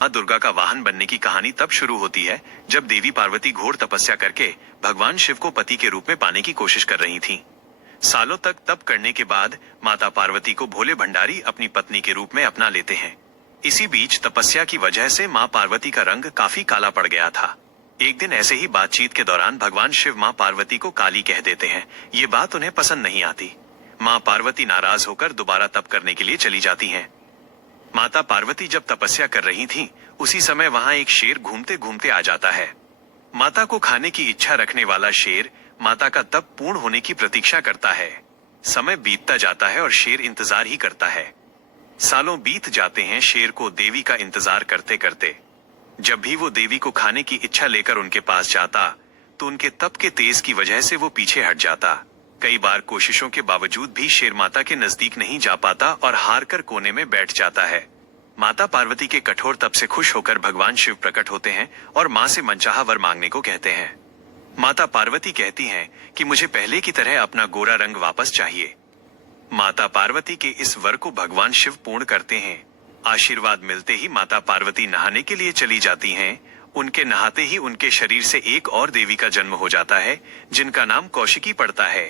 माँ दुर्गा का वाहन बनने की कहानी तब शुरू होती है जब देवी पार्वती घोर तपस्या करके भगवान शिव को पति के रूप में पाने की कोशिश कर रही थीं। सालों तक तप करने के बाद माता पार्वती को भोले भंडारी अपनी पत्नी के रूप में अपना लेते हैं। इसी बीच तपस्या की वजह से माँ पार्वती का रंग काफी काला पड़ गया था। एक दिन ऐसे ही बातचीत के दौरान भगवान शिव माँ पार्वती को काली कह देते हैं। ये बात उन्हें पसंद नहीं आती। माँ पार्वती नाराज होकर दोबारा तप करने के लिए चली जाती हैं। माता पार्वती जब तपस्या कर रही थीं, उसी समय वहां एक शेर घूमते घूमते आ जाता है। माता को खाने की इच्छा रखने वाला शेर माता का तप पूर्ण होने की प्रतीक्षा करता है। समय बीतता जाता है और शेर इंतजार ही करता है। सालों बीत जाते हैं शेर को देवी का इंतजार करते करते। जब भी वो देवी को खाने की इच्छा लेकर उनके पास जाता, तो उनके तप के तेज की वजह से वो पीछे हट जाता। कई बार कोशिशों के बावजूद भी शेर माता के नजदीक नहीं जा पाता और हार कर कोने में बैठ जाता है। माता पार्वती के कठोर तप से खुश होकर भगवान शिव प्रकट होते हैं और मां से मनचाहा वर मांगने को कहते हैं। माता पार्वती कहती हैं कि मुझे पहले की तरह अपना गोरा रंग वापस चाहिए। माता पार्वती के इस वर को भगवान शिव पूर्ण करते हैं। आशीर्वाद मिलते ही माता पार्वती नहाने के लिए चली जाती हैं। उनके नहाते ही उनके शरीर से एक और देवी का जन्म हो जाता है, जिनका नाम कौशिकी पड़ता है।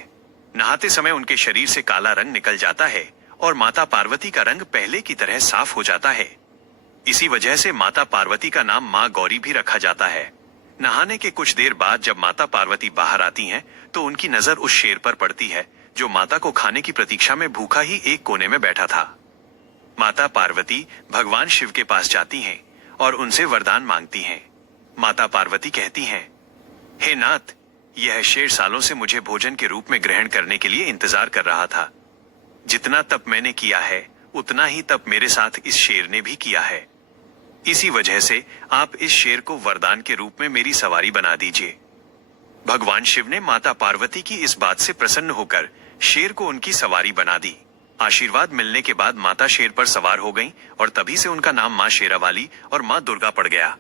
नहाते समय उनके शरीर से काला रंग निकल जाता है और माता पार्वती का रंग पहले की तरह साफ हो जाता है। इसी वजह से माता पार्वती का नाम माँ गौरी भी रखा जाता है। नहाने के कुछ देर बाद जब माता पार्वती बाहर आती हैं, तो उनकी नजर उस शेर पर पड़ती है जो माता को खाने की प्रतीक्षा में भूखा ही एक कोने में बैठा था। माता पार्वती भगवान शिव के पास जाती हैं और उनसे वरदान मांगती हैं। माता पार्वती कहती हैं, हे नाथ, यह शेर सालों से मुझे भोजन के रूप में ग्रहण करने के लिए इंतजार कर रहा था। जितना तप मैंने किया है, उतना ही तप मेरे साथ इस शेर ने भी किया है। इसी वजह से आप इस शेर को वरदान के रूप में मेरी सवारी बना दीजिए। भगवान शिव ने माता पार्वती की इस बात से प्रसन्न होकर शेर को उनकी सवारी बना दी। आशीर्वाद मिलने के बाद माता शेर पर सवार हो गईं और तभी से उनका नाम मां शेरावाली और मां दुर्गा पड़ गया।